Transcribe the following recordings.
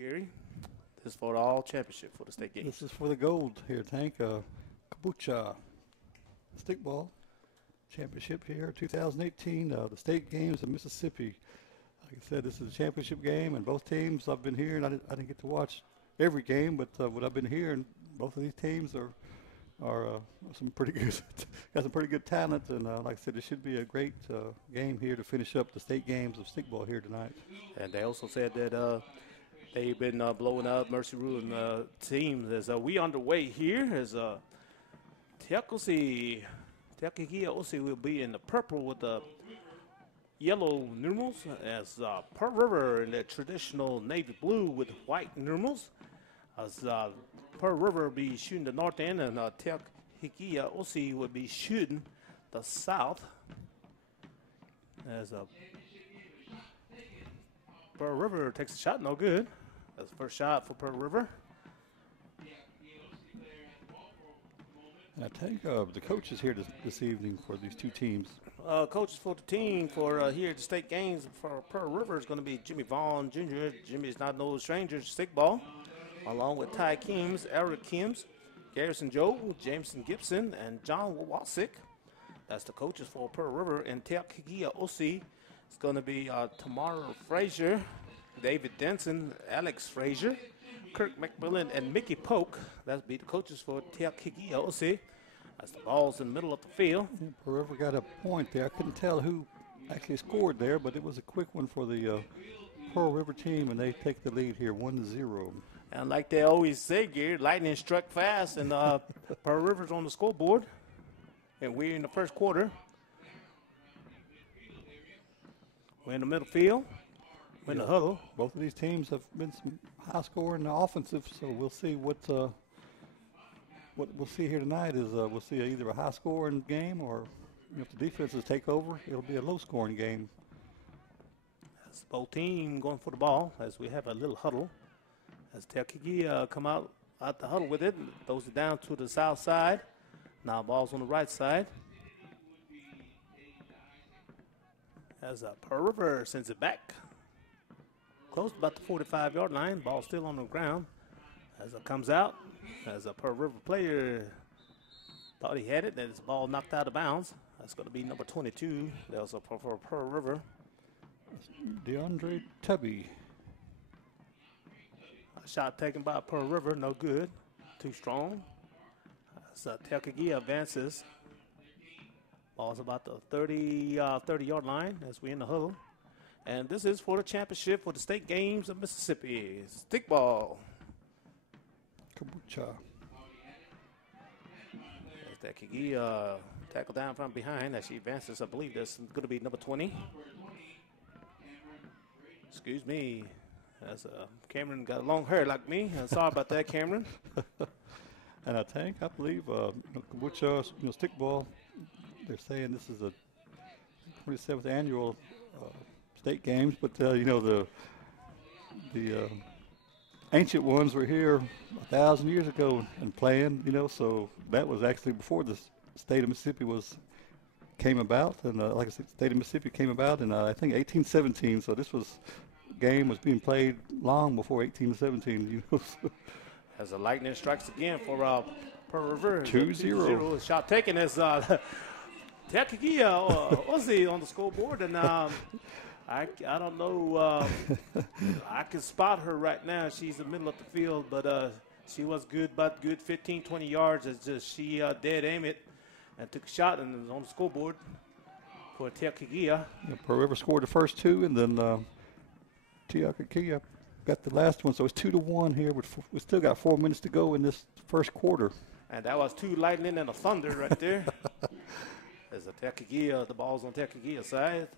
Gary, this is for the all championship for the state games. This is for the gold here, Tank. Kabucha stickball championship here, 2018, the state games of Mississippi. Like I said, this is a championship game, and both teams, I've been here, and I didn't get to watch every game, but what I've been hearing, both of these teams are some pretty good, got some pretty good talent, and like I said, it should be a great game here to finish up the state games of stickball here tonight. And they also said that they've been blowing up Mercy Ruin teams as we underway here as Tiak Hikiya will be in the purple with the yellow numerals as Pearl River in the traditional navy blue with white numerals. As Pearl River will be shooting the north end, and Tiak Hikiya will be shooting the south. As Pearl River takes a shot, no good. That's the first shot for Pearl River. And I think the coaches here this evening for these two teams. Coaches for the team for here at the state games for Pearl River is going to be Jimmy Vaughn Jr. Jimmy's not no stranger to stickball, along with Ty Kims, Eric Kims, Garrison Joe, Jameson Gibson, and John Wawasik. That's the coaches for Pearl River. And Tiak Hikiya it's going to be Tamara Frazier, David Denson, Alex Frazier, Kirk McMillan, and Mickey Polk. That'll be the coaches for Tiak Hikiya. As the ball's in the middle of the field. Pearl River got a point there. I couldn't tell who actually scored there, but it was a quick one for the Pearl River team, and they take the lead here 1-0. And like they always say, Gary, lightning struck fast, and Pearl River's on the scoreboard. And we're in the first quarter. We're in the middle field. We're in the huddle. Both of these teams have been some high scoring offensive, so we'll see what we'll see here tonight is we'll see either a high scoring game, or if the defenses take over, it'll be a low scoring game. As both teams going for the ball as we have a little huddle. As Tiak come out the huddle with it, throws it down to the south side. Now ball's on the right side. As Pearl River sends it back. Close to about the 45-yard line. Ball still on the ground. As it comes out, as a Pearl River player thought he had it, and his ball knocked out of bounds. That's going to be number 22. That was for Pearl River. DeAndre Tubby. A shot taken by Pearl River, no good. Too strong. So Tiak advances. Ball's about the 30-yard line as we in the huddle. And this is for the championship for the state games of Mississippi. Stickball. Kabucha. As Tiak tackle down from behind as she advances. I believe that's going to be number 20. Excuse me. As Cameron got long hair like me. Sorry about that, Cameron. And I believe Kabucha, stickball, they're saying this is the 27th annual state games, but the ancient ones were here 1,000 years ago and playing, so that was actually before the state of Mississippi came about, and like I said, the state of Mississippi came about in I think 1817. So this game was being played long before 1817. As the lightning strikes again for Pearl River. 2-0. Shot taken as Tiak Hikiya on the scoreboard, and I don't know. I can spot her right now. She's in the middle of the field, but she was good, about good 15, 20 yards. It's just she dead aim it and took a shot and was on the scoreboard for Tiak Hikiya. Pearl River scored the first two, and then Tiak Hikiya got the last one. So it's 2-1 here. We still got 4 minutes to go in this first quarter. And that was two lightning and a thunder right there. As a Tiak Hikiya, the ball's on Tiak Hikiya's side.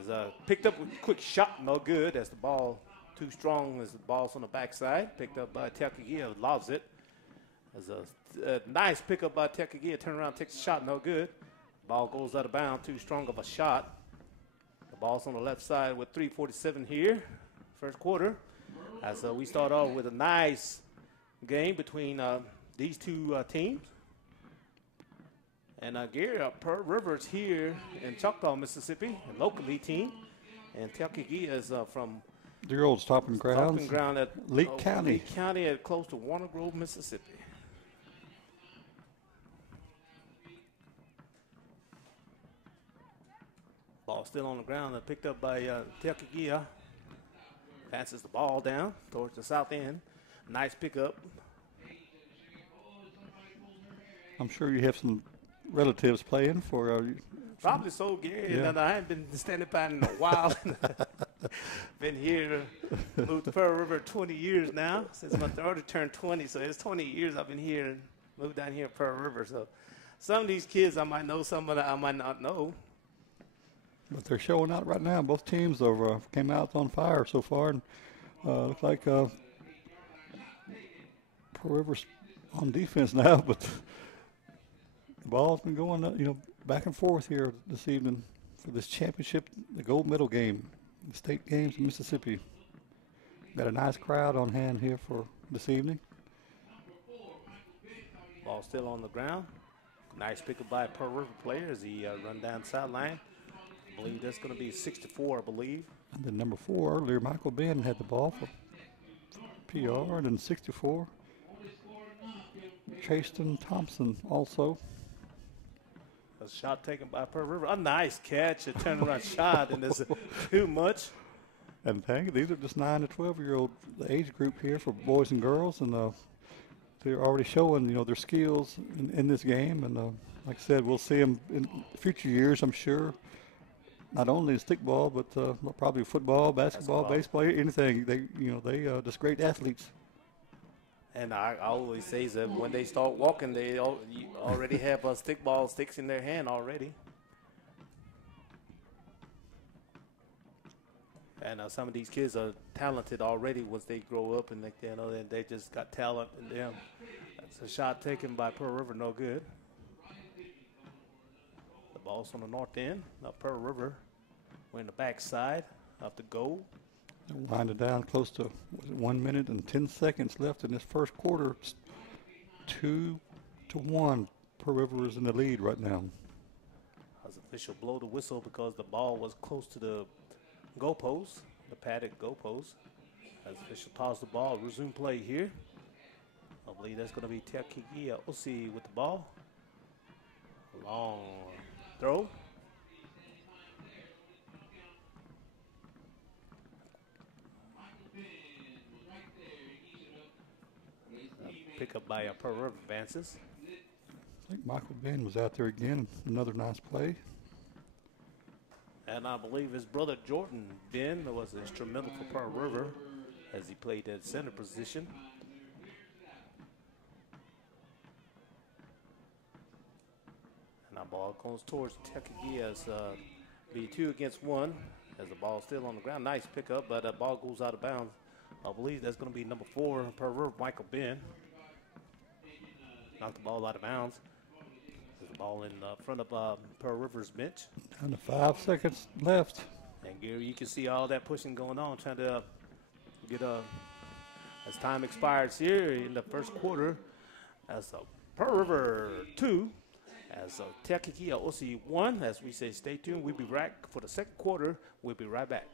As picked up with a quick shot, no good. As the ball too strong as the ball's on the backside. Picked up by Tiak Hikiya, lobs it. As a nice pickup by Tiak Hikiya, turn around, takes a shot, no good. Ball goes out of bounds, too strong of a shot. The ball's on the left side with 3:47 here, first quarter. As we start off with a nice game between these two teams. And Gary, Pearl River's here in Choctaw, Mississippi, a locally team. And Tiak Hikiya is from Dear old stomping grounds. Stomping ground at Leake County. Leake County at close to Warner Grove, Mississippi. Ball still on the ground and picked up by Hikiya. Passes the ball down towards the south end. Nice pickup. I'm sure you have some relatives playing for. Probably so, Gary. Yeah. And I haven't been standing by in a while. Been here, moved to Pearl River 20 years now, since my daughter turned 20. So it's 20 years I've been here and moved down here at Pearl River. So some of these kids I might know, some of them I might not know. But they're showing out right now. Both teams have came out on fire so far, and looks like Pearl River's on defense now. But the ball's been going, back and forth here this evening for this championship, the gold medal game, the state games in Mississippi. Got a nice crowd on hand here for this evening. Ball still on the ground. Nice pickup by a Pearl River player as he run down sideline. I believe that's going to be 64, I believe. And then number 4 earlier, Michael Ben had the ball for PR, and then 64, Chaston Thompson also. A shot taken by Pearl River. A nice catch, a turnaround shot, and it's too much. And these are just 9 to 12-year-old age group here for boys and girls, and they're already showing, their skills in this game. And like I said, we'll see them in future years, I'm sure. Not only in stickball, but probably football, basketball, baseball, anything. They just great athletes. And I always say that when they start walking, they already have stickball sticks in their hand already. And some of these kids are talented already once they grow up, and they just got talent in them. That's a shot taken by Pearl River, no good. The ball's on the north end. Now Pearl River, we're in the backside of the goal. Winding down close to 1 minute and 10 seconds left in this first quarter. It's 2-1. Pearl River is in the lead right now. As official blow the whistle because the ball was close to the goalpost, the padded goalpost. As official toss the ball, resume play here. I believe that's going to be Tiak Osi with the ball. Long throw. Pick up by Pearl River advances. I think Michael Ben was out there again. Another nice play. And I believe his brother Jordan Ben was instrumental for Pearl River as he played at center position. And our ball goes towards Hikiya as be 2 against 1 as the ball still on the ground. Nice pickup, but the ball goes out of bounds. I believe that's going to be number 4, Pearl River, Michael Ben. Knocked the ball out of bounds. There's the ball in front of Pearl River's bench. Down to 5 seconds left. And Gary, you can see all that pushing going on, trying to get as time expires here in the first quarter. As Pearl River 2, as Hikiya Osi 1. As we say, stay tuned. We'll be back for the second quarter. We'll be right back.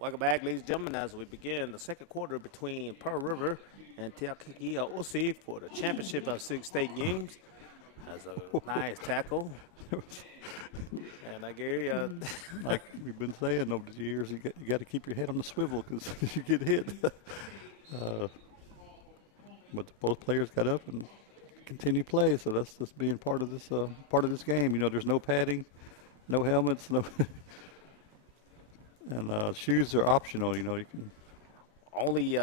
Welcome back, ladies and gentlemen, as we begin the second quarter between Pearl River and Tiak for the championship of 6 state games. That's a nice tackle. And I Gary, like we've been saying over the years, you got to keep your head on the swivel because you get hit. But both players got up and continue play, so that's just being part of this game. You know, there's no padding, no helmets, no. And shoes are optional. You know, you can. Only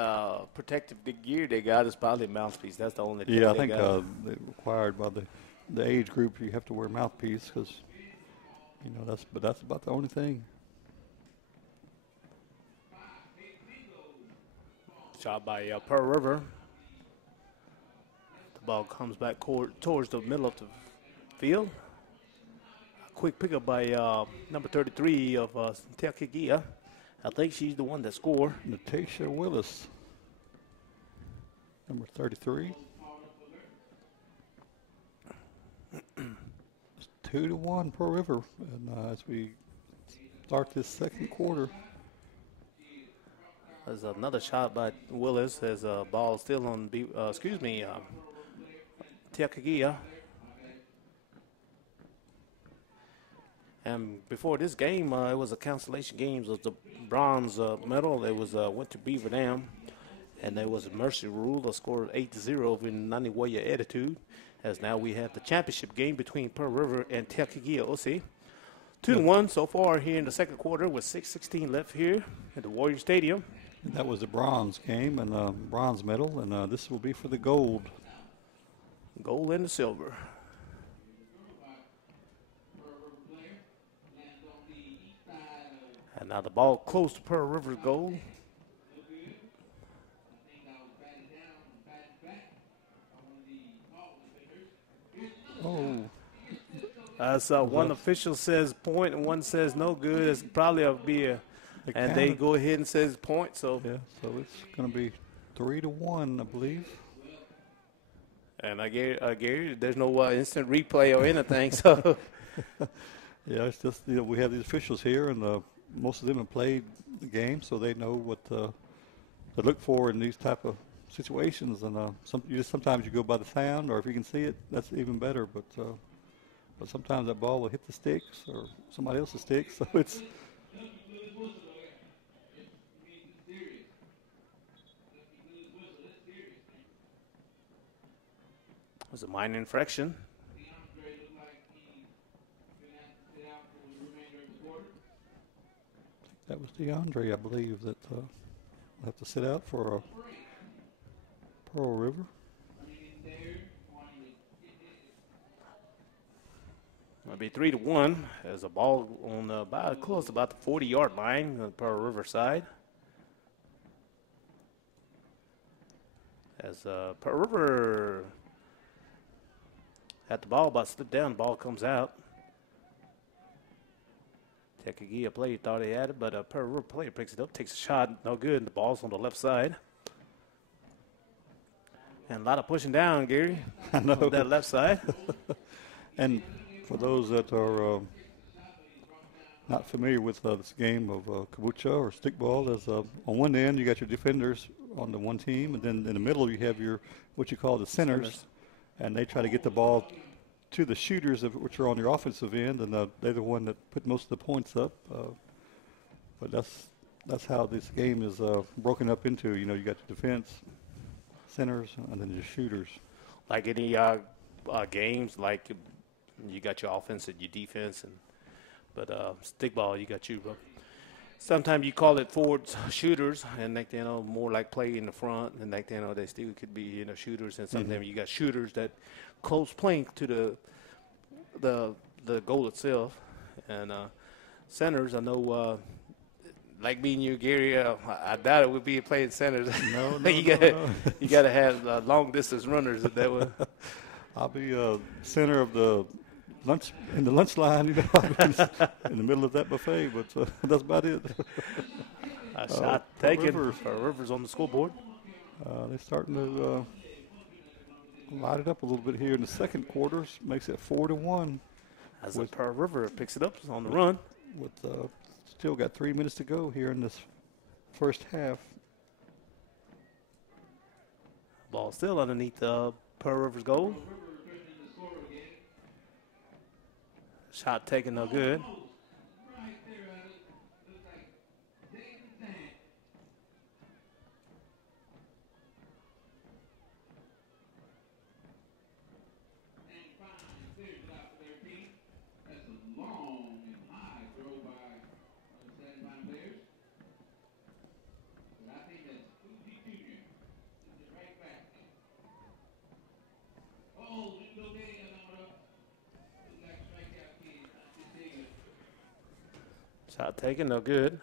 protective gear they got is probably mouthpiece. That's the only thing. Yeah, I think they're required by the age group. You have to wear mouthpiece because, you know, that's about the only thing. Shot by Pearl River. The ball comes back towards the middle of the field. Quick pickup by number 33 of Hikiya. I think she's the one that scored. Natasha Willis, number 33. It's 2-1 Pearl River, and as we start this second quarter. There's another shot by Willis. There's a ball still on Hikiya. And before this game, it was a cancellation game. It was the bronze medal. It was went to Beaver Dam, and there was a mercy rule. The score 8-0 over in Naniwaya Attitude. As now we have the championship game between Pearl River and Hikiya OC. 2-1 so far here in the second quarter with 6:16 left here at the Warrior Stadium. And that was the bronze game and bronze medal, and this will be for the gold. Gold and the silver. And now the ball close to Pearl River's goal. Oh. As one official says point and one says no good, it's probably and they go ahead and says point. So yeah, so it's going to be 3-1, I believe. And I Gary, there's no instant replay or anything. So yeah, it's just we have these officials here, and most of them have played the game, so they know what to look for in these type of situations. And sometimes you go by the sound, or if you can see it, that's even better. But sometimes that ball will hit the sticks or somebody else's sticks, so it's. It was a minor infraction. That was DeAndre, I believe, that will have to sit out for Pearl River. It'll be 3-1 as a ball on about the 40-yard line on the Pearl River side. As Pearl River had the ball about slipped down, the ball comes out. Hikiya player thought he had it, but a Pearl River player picks it up, takes a shot, no good, and the ball's on the left side. And a lot of pushing down, Gary, I know. on that left side. And for those that are not familiar with this game of kabucha or stickball, is on one end you got your defenders on the one team, and then in the middle you have your what you call the centers. And they try to get the ball to the shooters, which are on your offensive end, and they're the one that put most of the points up. But that's how this game is broken up into. You know, you got the defense, centers, and then your shooters. Like any games, like you got your offense and your defense, but stickball, you got you. Sometimes you call it forwards, shooters, and more like play in the front, and they still could be shooters, and sometimes you got shooters that close playing to the goal itself, and centers. I know, like me and you, Gary. I doubt it would be playing centers. No, you got to have long distance runners that way. I'll be center of the lunch in the lunch line, in the middle of that buffet, but that's about it. A shot taken for Rivers on the scoreboard. They're starting to light it up a little bit here in the second quarter. Makes it 4-1. As the Pearl River picks it up on the run. With still got 3 minutes to go here in this first half. Ball still underneath Pearl River's goal. Shot taken, no good. Shot taken, no good.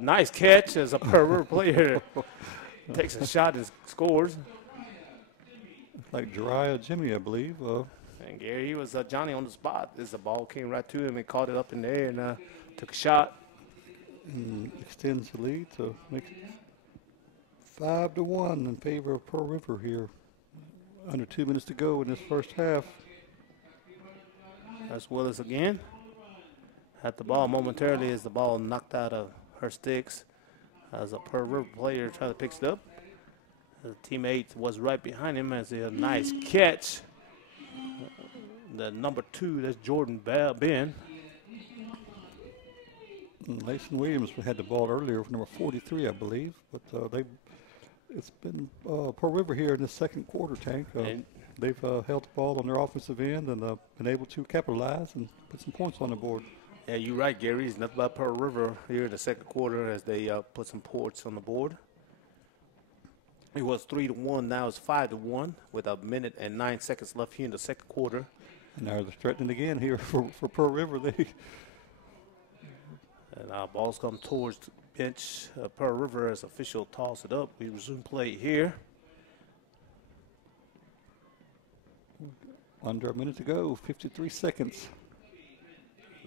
Nice catch as a Pearl River player takes a shot and scores. Like Jariah Jimmy, I believe. And Gary, he was Johnny on the spot as the ball came right to him and caught it up in the air and took a shot. And extends the lead to make it 5-1 in favor of Pearl River here. Under 2 minutes to go in this first half. That's Willis again. Had the ball momentarily as the ball knocked out of her sticks as a Pearl River player tried to pick it up. The teammate was right behind him as a nice catch. The number 2, that's Jordan Ben. And Mason Williams had the ball earlier for number 43, I believe. But it's been Pearl River here in the second quarter, Tank. They've held the ball on their offensive end and been able to capitalize and put some points on the board. Yeah, you're right, Gary. It's nothing but Pearl River here in the second quarter as they put some points on the board. It was 3-1. Now it's 5-1 with 1 minute and 9 seconds left here in the second quarter. And now they're threatening again here for Pearl River. And balls come towards the bench. Pearl River as official toss it up. We resume play here. Under a minute to go, 53 seconds.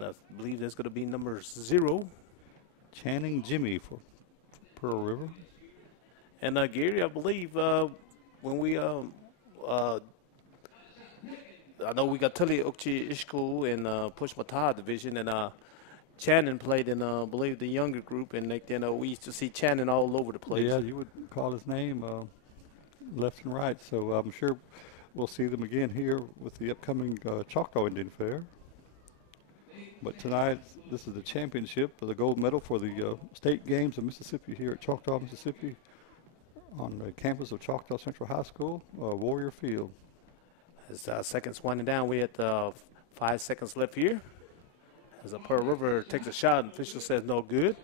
I believe that's going to be number 0. Channing Jimmy for Pearl River. And Gary, I believe when we I know we got Tully Okchi Ishku and Push Matah division, and Channing played in I believe the younger group, and we used to see Channing all over the place. Yeah, you would call his name left and right. So I'm sure we'll see them again here with the upcoming Choctaw Indian Fair. But tonight, this is the championship for the gold medal for the state games of Mississippi here at Choctaw, Mississippi, on the campus of Choctaw Central High School, Warrior Field. As seconds winding down, we had 5 seconds left here. As a Pearl River takes a shot, and official says no good.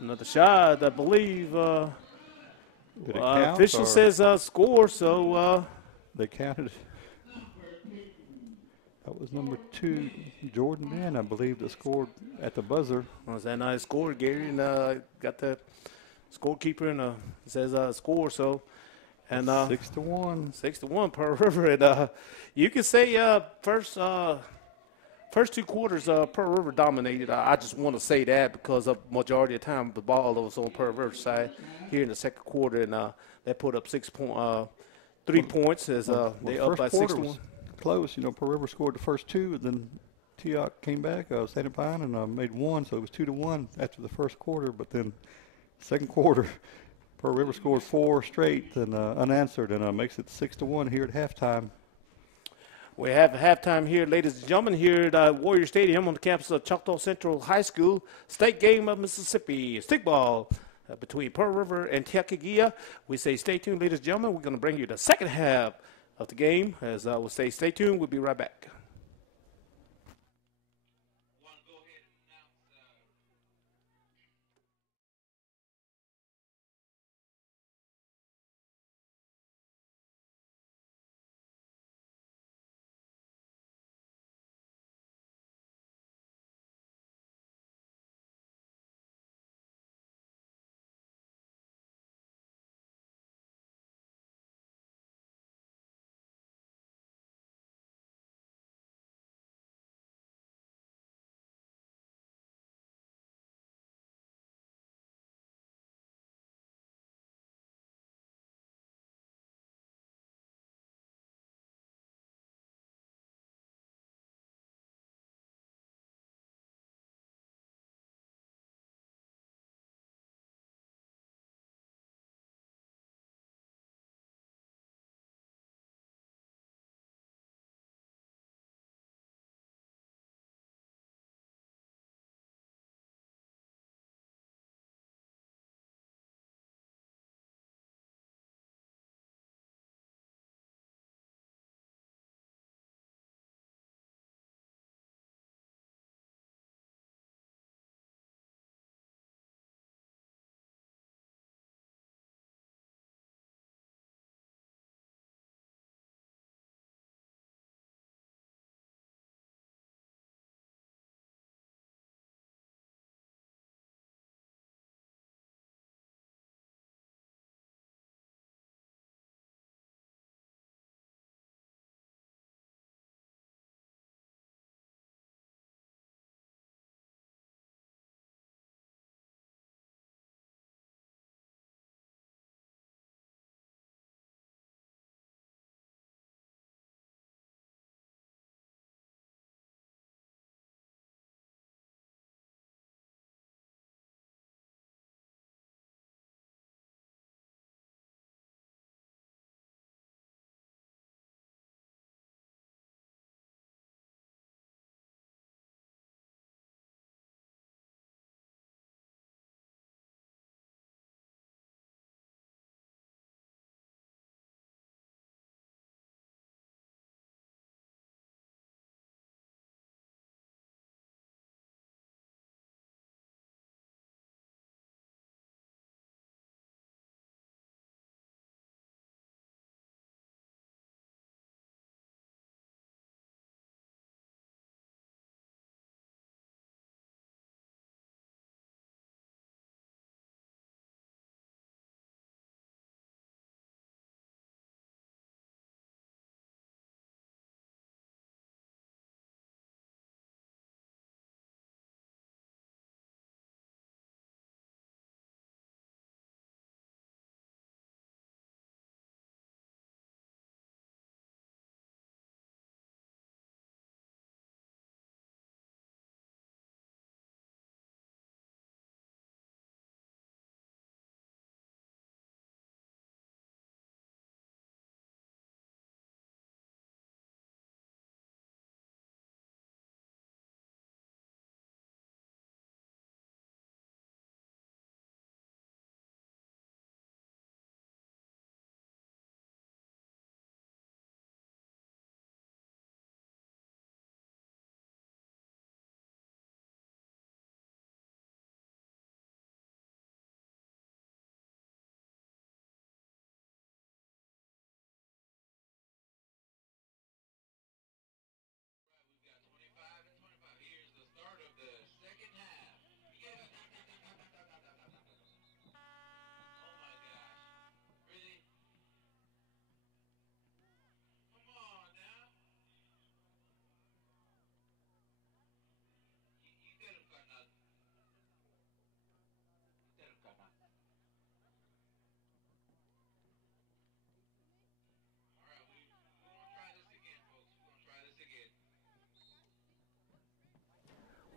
Another shot, I believe. Official says score, so they counted. That was number 2, Jordan Ben, I believe, that scored at the buzzer. Was that nice score, Gary? And got the scorekeeper and says score. So, and 6-1. 6-1 Pearl River. And you can say first 2 quarters Pearl River dominated. I just want to say that because of majority of the time the ball was on Pearl River side here in the second quarter, and they put up 3 points as they up by 6-1. Close, Pearl River scored the first 2, and then Tiak came back, Santa Pine, and made 1, so it was 2-1 after the first quarter. But then, second quarter, Pearl River scored 4 straight and unanswered, and makes it 6-1 here at halftime. We have halftime here, ladies and gentlemen, here at Warrior Stadium on the campus of Choctaw Central High School. State game of Mississippi, stickball between Pearl River and Tiak. We say stay tuned, ladies and gentlemen. We're going to bring you the second half of the game. As I will say, stay tuned. We'll be right back.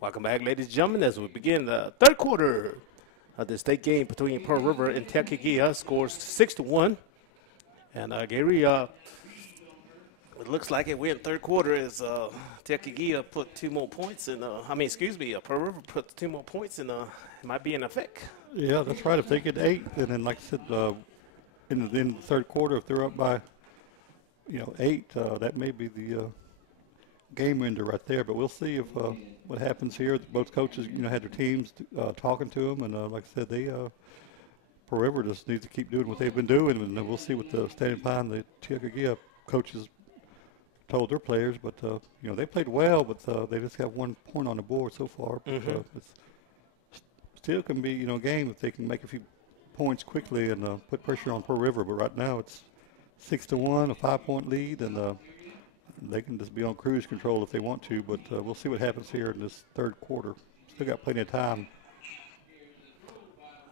Welcome back, ladies and gentlemen, as we begin the third quarter of the state game between Pearl River and Hikiya. Scores 6-1. And Gary, it looks like we're in third quarter as Hikiya put 2 more points in. Pearl River put 2 more points in. It might be in effect. Yeah, that's right. If they get 8, and then like I said, in the third quarter, if they're up by 8, that may be the game ender right there. But we'll see if what happens here. Both coaches, had their teams talking to them, and like I said, Pearl River just needs to keep doing what they've been doing, and we'll see what the Standing Pine, the Hikiya coaches told their players. But they played well, but they just have 1 point on the board so far. But it's still can be a game if they can make a few points quickly and put pressure on Pearl River. But right now it's 6-1, a 5-point lead, and they can just be on cruise control if they want to. But we'll see what happens here in this third quarter. Still got plenty of time.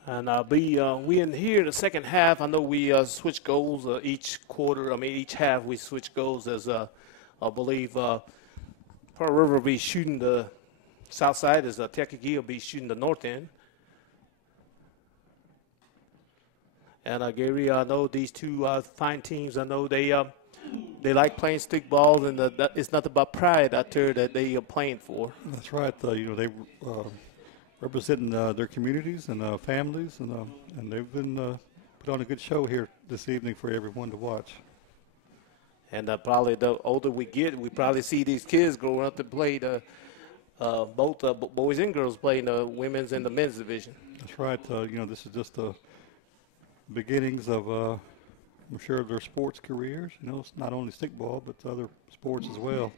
And we in here the second half. I know we switch goals each quarter. Each half we switch goals as I believe Pearl River will be shooting the south side as Hikiya will be shooting the north end. And Gary, I know these two fine teams. I know they like playing stick balls, and it's nothing but pride out there that they are playing for. That's right. They representing their communities and families, and they've been put on a good show here this evening for everyone to watch. And probably the older we get, we probably see these kids growing up to play both boys and girls playing the women's and the men's division. That's right. This is just the beginnings of, I'm sure, their sports careers. It's not only stickball, but other sports as well.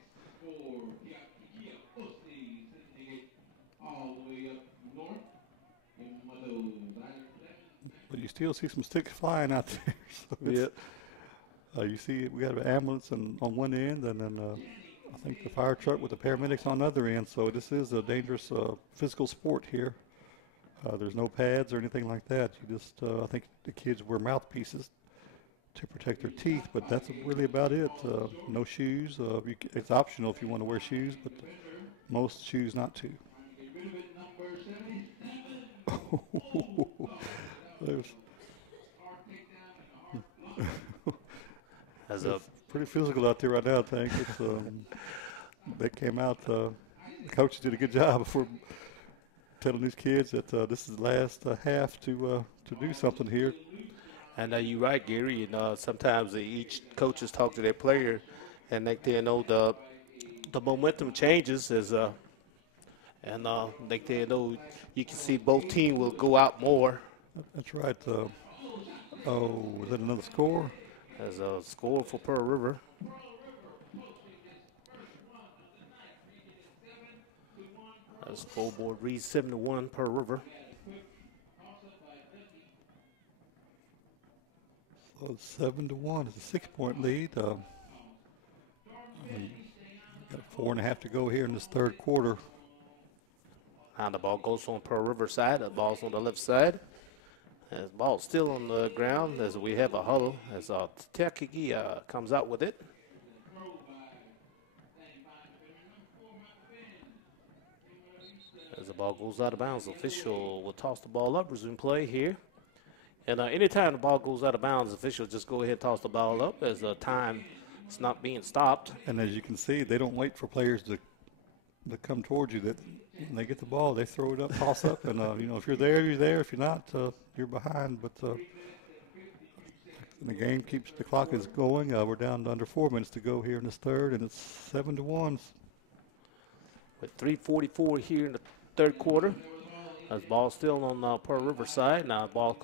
But you still see some sticks flying out there. So you see we got an ambulance on one end, and then I think the fire truck with the paramedics on the other end. So this is a dangerous physical sport here. There's no pads or anything like that. You just, I think the kids wear mouthpieces to protect their teeth, but that's really about it. No shoes. It's optional if you want to wear shoes, but most choose not to. It's pretty physical out there right now, I think. They came out, the coaches did a good job for telling these kids that this is the last half to do something here. And you're right, Gary. Sometimes each coaches talk to their player, and they know the momentum changes and they know you can see both teams will go out more. That's right. Is that another score? As a score for Pearl River. As scoreboard reads 7-1 Pearl River. So it's 7-1. It's a 6-point lead. Got 4.5 to go here in this third quarter. And the ball goes on Pearl River side. The ball's on the left side. And the ball's still on the ground as we have a huddle as Tiak comes out with it. As the ball goes out of bounds, the official will toss the ball up, resume play here. And anytime the ball goes out of bounds, the official just go ahead and toss the ball up as the time is not being stopped. And as you can see, they don't wait for players to come towards you. That when they get the ball, they throw it up, toss up, and if you're there, you're there. If you're not, you're behind. But the game keeps, the clock is going. We're down to under 4 minutes to go here in this third, and it's 7-1. With 3:44 here in the third quarter, as ball still on Pearl River side. Now ball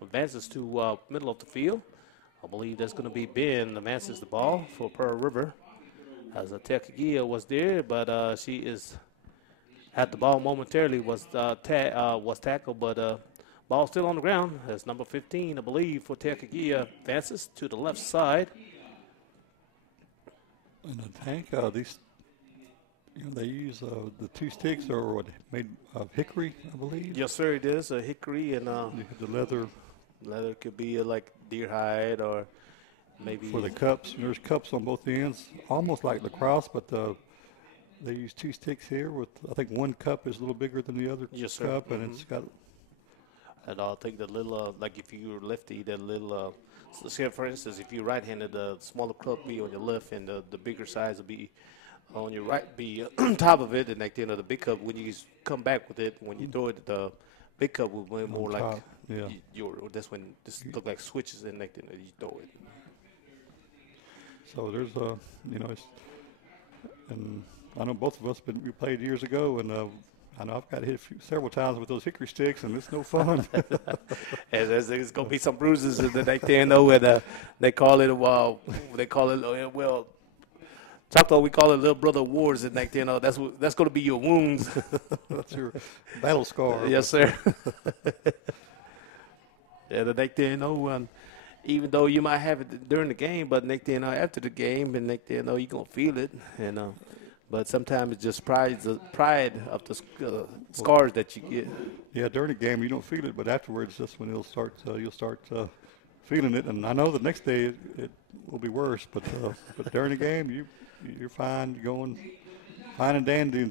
advances to middle of the field. I believe that's going to be Ben advances the ball for Pearl River. As Hikiya was there, but she is at the ball momentarily, was tackled, but ball still on the ground. As number 15, I believe, for Hikiya advances to the left side. And I think these, they use the two sticks are made of hickory, I believe. Yes, sir, it is a hickory, and the leather. Leather could be like deer hide or maybe for the cups. There's cups on both ends, almost like lacrosse, but They use 2 sticks here with, I think one cup is a little bigger than the other Yes, sir. cup, and it's got, And I think the little, like if you're lefty, that little, so say for instance, if you're right-handed, the smaller cup be on your left, and the bigger size will be on your right, be on top of it, and like the big cup, when you come back with it, when you throw it, the big cup will be more like top, yeah. your. That's when this look like switches, and like you throw it. So there's it's, and I know both of us we played years ago, and I know I've got hit several times with those hickory sticks, and it's no fun. And there's gonna be some bruises in the neck there, and they call it well. Choctaw, we call it little brother wars, and like that's gonna be your wounds. That's your battle scar. Yes, sir. Yeah, the neck there, even though you might have it during the game, but next thing after the game, and next thing you're gonna feel it, but sometimes it's just pride of the scars that you get. Yeah, during the game you don't feel it, but afterwards that's when you'll start feeling it. And I know the next day it will be worse, but during the game you're fine, you're going fine and dandy.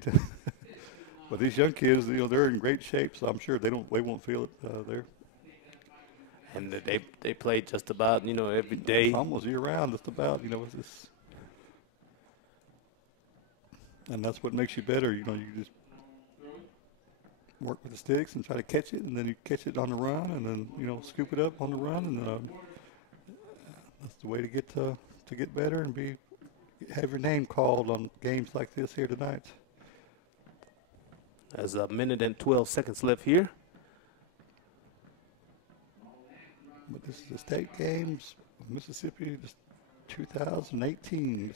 But these young kids, they're in great shape, so I'm sure they won't feel it there. And they play just about every day. It's almost year round, just about with this. And that's what makes you better. You just work with the sticks and try to catch it, and then you catch it on the run, and then scoop it up on the run, and that's the way to get better and have your name called on games like this here tonight. There's a minute and 12 seconds left here. But this is the state games of Mississippi, this 2018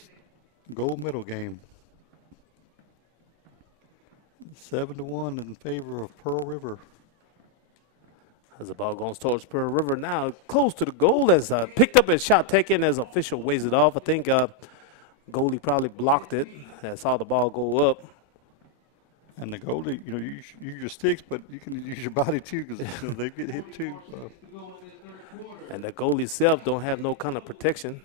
gold medal game. 7-1 in favor of Pearl River. As the ball goes towards Pearl River now, close to the goal as picked up and shot taken as official weighs it off. I think goalie probably blocked it. I saw the ball go up. And the goalie, you use your sticks, but you can use your body too, because they get hit too. And the goalie self don't have no kind of protection.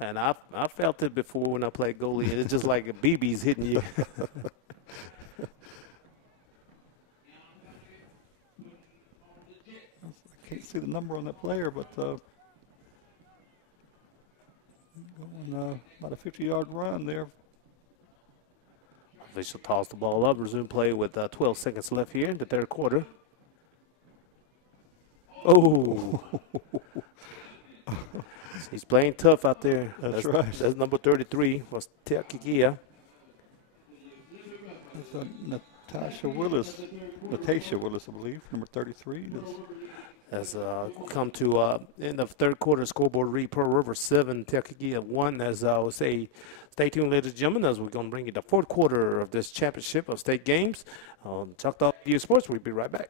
And I felt it before when I played goalie. It's just like a BB's hitting you. I can't see the number on that player, but going about a 50-yard run there. Official toss the ball up. Resume play with 12 seconds left here in the third quarter. Oh. He's playing tough out there. That's right. That's number 33 was Tiak. That's Natasha Willis, I believe, number 33. Has come to end of third quarter scoreboard read Pearl River 7, Tiak 1. As I would say, stay tuned, ladies and gentlemen, as we're going to bring you the fourth quarter of this championship of state games on Choctaw View Sports. We'll be right back.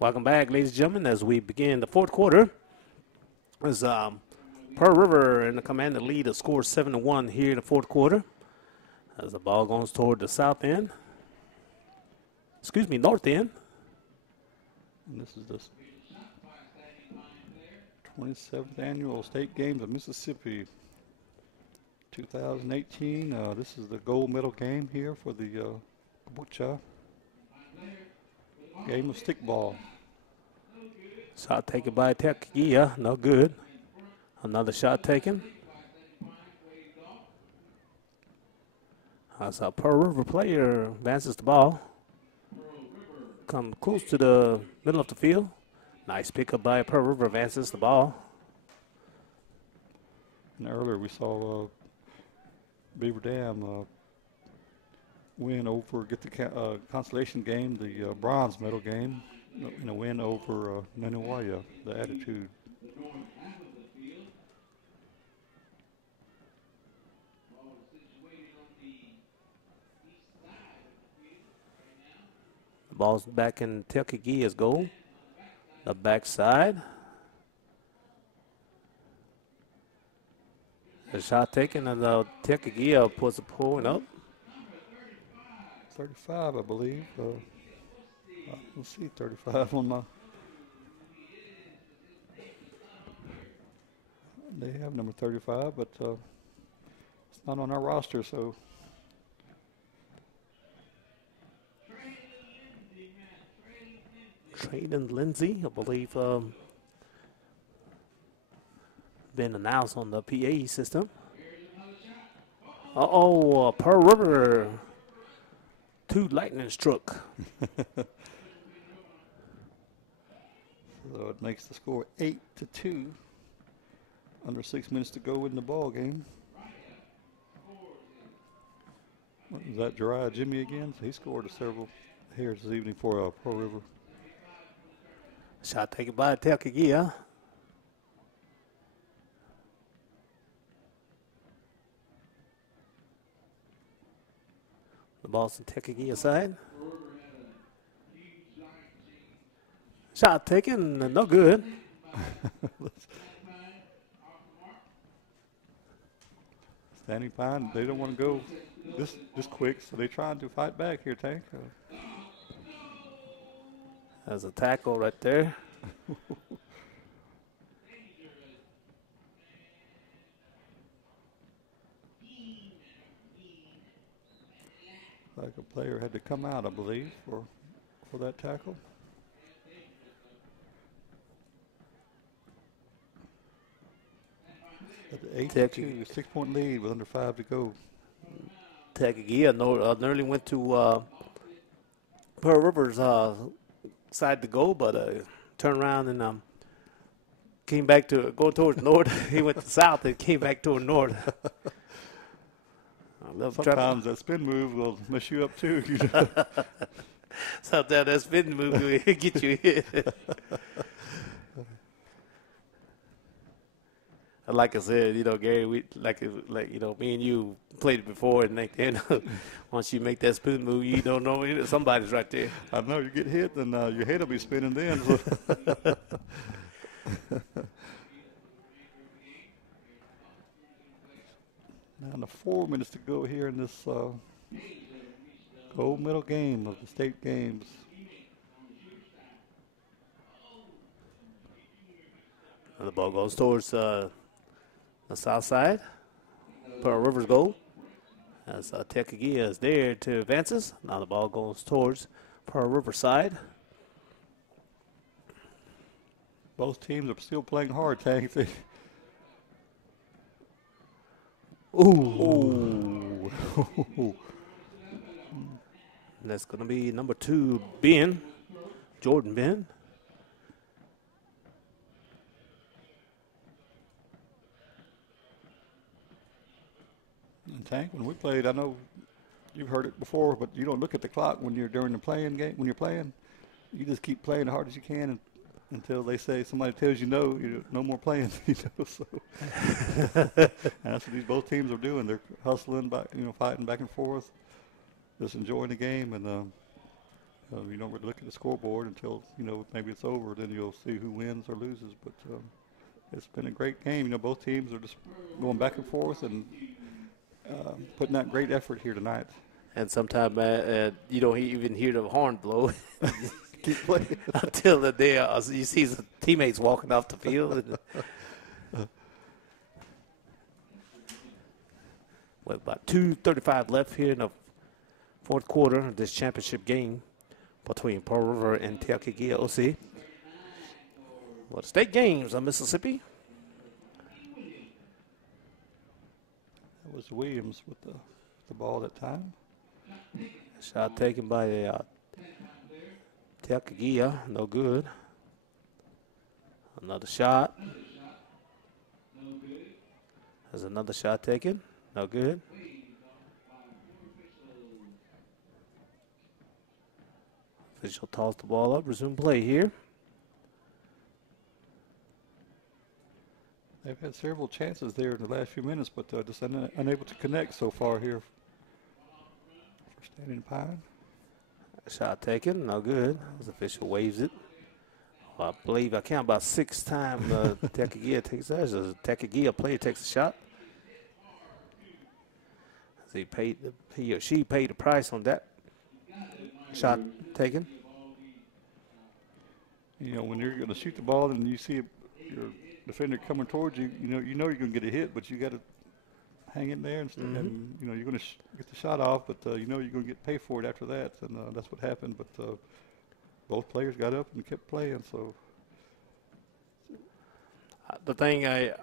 Welcome back, ladies and gentlemen, as we begin the fourth quarter. As Pearl River in the commanding lead, a score 7-1 here in the fourth quarter. As the ball goes toward the south end. North end. And this is the 27th annual State Games of Mississippi 2018. This is the gold medal game here for the Kabucha game of stickball. Shot taken by Hikiya, no good. Another shot taken. That's a Pearl River player advances the ball. Come close to the middle of the field. Nice pickup by Pearl River, advances the ball. And earlier we saw Beaver Dam win over, get the consolation game, the bronze medal game, in a win over Nanawaya, the Attitude. The ball's back in Hikiya's goal. The backside. The shot taken, and Hikiya puts a point up. 35, I believe. Let's see, 35 on my. They have number 35, but it's not on our roster, so. Traden Lindsay, I believe, been announced on the PA system. Pearl River, 2 lightning struck. So it makes the score 8-2. Under 6 minutes to go in the ball game. Is that Jeriah Jimmy again? So he scored several here this evening for Pearl River. Shot taken by Hikiya. The ball's on Hikiya's side. Shot taken, no good. Standing Pine, they don't want to go this quick, so they're trying to fight back here, Tank. There's a tackle right there. Like a player had to come out, I believe, for that tackle. At the 8-2, 6-point lead with under 5 to go. Hikiya nearly went to Pearl River's side to go, but turned around and came back to go towards north. He went to south and came back toward north. Sometimes that spin move will mess you up too. Sometimes that spin move will get you hit. Like I said, Gary, we like me and you played it before, and once you make that spoon move, you don't know somebody's right there. I know you get hit, and your head will be spinning then. So. Now, in the 4 minutes to go here in this gold medal game of the state games. The ball goes towards the south side. Pearl River's goal. As Hikiya is there to advances. Now the ball goes towards Pearl River side. Both teams are still playing hard, Tank. Ooh. That's going to be number 2, Ben. Jordan Ben. And Tank, when we played, I know you've heard it before, but you don't look at the clock when you're during the playing game. When you're playing, you just keep playing as hard as you can until they say somebody tells you no more playing. So and that's what both teams are doing. They're hustling back, fighting back and forth, just enjoying the game. And You don't really look at the scoreboard until, maybe it's over. Then you'll see who wins or loses. But it's been a great game. Both teams are just going back and forth and putting out great effort here tonight. And sometimes you don't even hear the horn blow. Keep playing. Until the day you see the teammates walking off the field. With about 2:35 left here in the fourth quarter of this championship game between Pearl River and Tiak OC. Well, the state games of Mississippi. That was Williams with the ball that time. Shot taken by Hikiya, no good. Another shot. There's another shot taken, no good. Official toss the ball up, resume play here. They've had several chances there in the last few minutes, but just unable to connect so far here for Standing Pine. Shot taken, no good. The official waves it. Well, I believe I count about 6 times Hikiya takes that. A Hikiya player takes a shot. He or she paid the price on that shot taken. When you're going to shoot the ball and you see your defender coming towards you, you know you're going to get a hit, but you got to hang in there and you're going to get the shot off, but you're going to get paid for it after that, and that's what happened. But both players got up and kept playing. So the thing I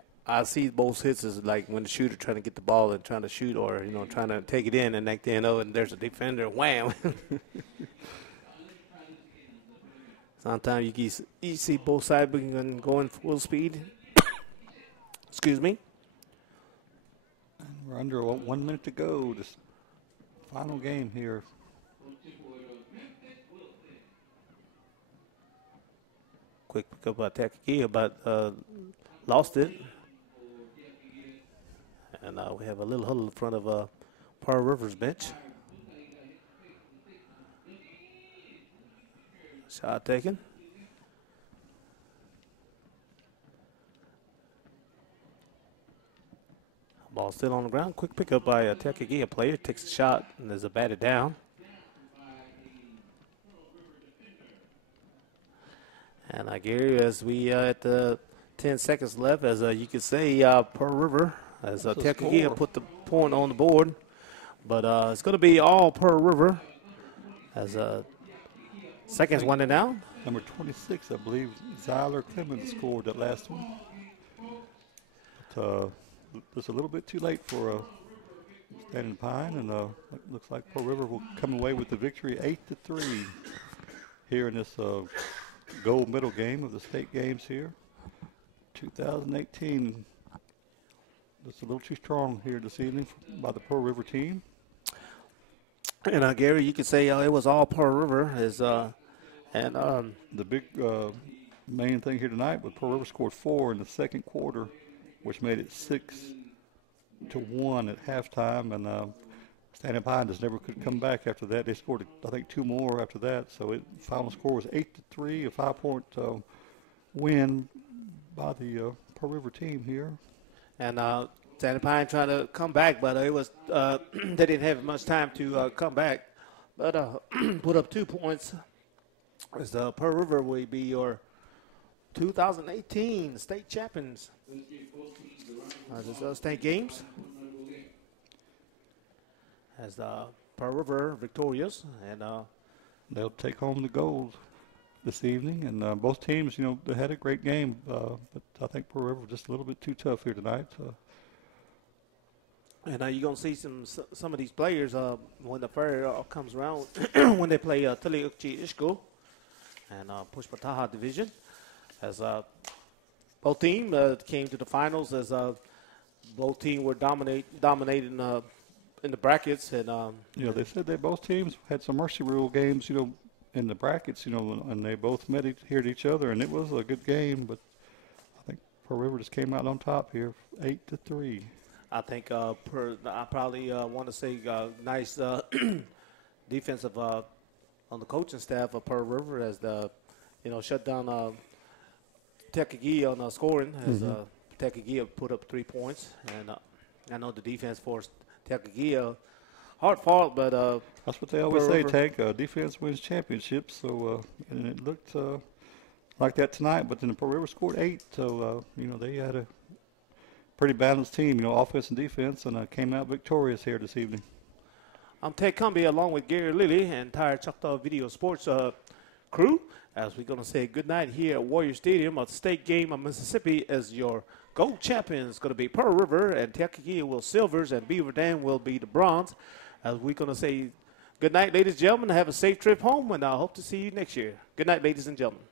see both hits is like when the shooter trying to get the ball and trying to shoot, or trying to take it in, and next thing you know, and there's a defender, wham. Sometimes you see both sides going full speed. Excuse me. And we're under 1 minute to go. This final game here. Quick pick up by Hikiya, but lost it. And we have a little huddle in front of Pearl River's bench. Shot taken. Ball still on the ground. Quick pickup by a Hikiya player. Takes a shot and there's a batted down. And Gary, as we at the 10 seconds left, as you can say, Pearl River, as Hikiya put the point on the board. But it's going to be all Pearl River as seconds winding down. Number 26, I believe, Zyler Clemens scored that last one. But just a little bit too late for Standing Pine, and looks like Pearl River will come away with the victory 8-3 here in this gold medal game of the state games here. 2018, just a little too strong here this evening by the Pearl River team. And Gary, you could say it was all Pearl River. The big main thing here tonight was Pearl River scored 4 in the second quarter, which made it 6-1 at halftime. And Standing Pine just never could come back after that. They scored, I think, 2 more after that. So final score was 8-3, a 5-point win by the Pearl River team here. And Standing Pine trying to come back, but it was they didn't have much time to come back. But put up 2 points. As Pearl River will be your 2018 state champions. State games. As Pearl River victorious, and they'll take home the gold this evening. And both teams, they had a great game, but I think Pearl River just a little bit too tough here tonight. And you're going to see some of these players when the fair comes around, when they play Tiak Ishko and Pushpataha division. As both teams came to the finals, as both teams were dominating in the brackets. And they said that both teams had some mercy rule games, in the brackets, and they both met here at each other, and it was a good game. But I think Pearl River just came out on top here, 8-3. I think I probably want to say nice defensive on the coaching staff of Pearl River as the, shut down Hikiya on scoring as Hikiya put up 3 points. And I know the defense forced Hikiya hard fought, but that's what they always say, River. Tank. Defense wins championships. So and it looked like that tonight. But then the Pearl River scored 8. So they had a pretty balanced team, offense and defense, and came out victorious here this evening. I'm Ted Cumbie along with Gary Lilly and entire Choctaw Video Sports crew as we're going to say good night here at Warrior Stadium. A state game of Mississippi as your gold champion is going to be Pearl River, and Hikiya will silvers, and Beaver Dam will be the bronze. As we're going to say good night, ladies and gentlemen. Have a safe trip home, and I hope to see you next year. Good night, ladies and gentlemen.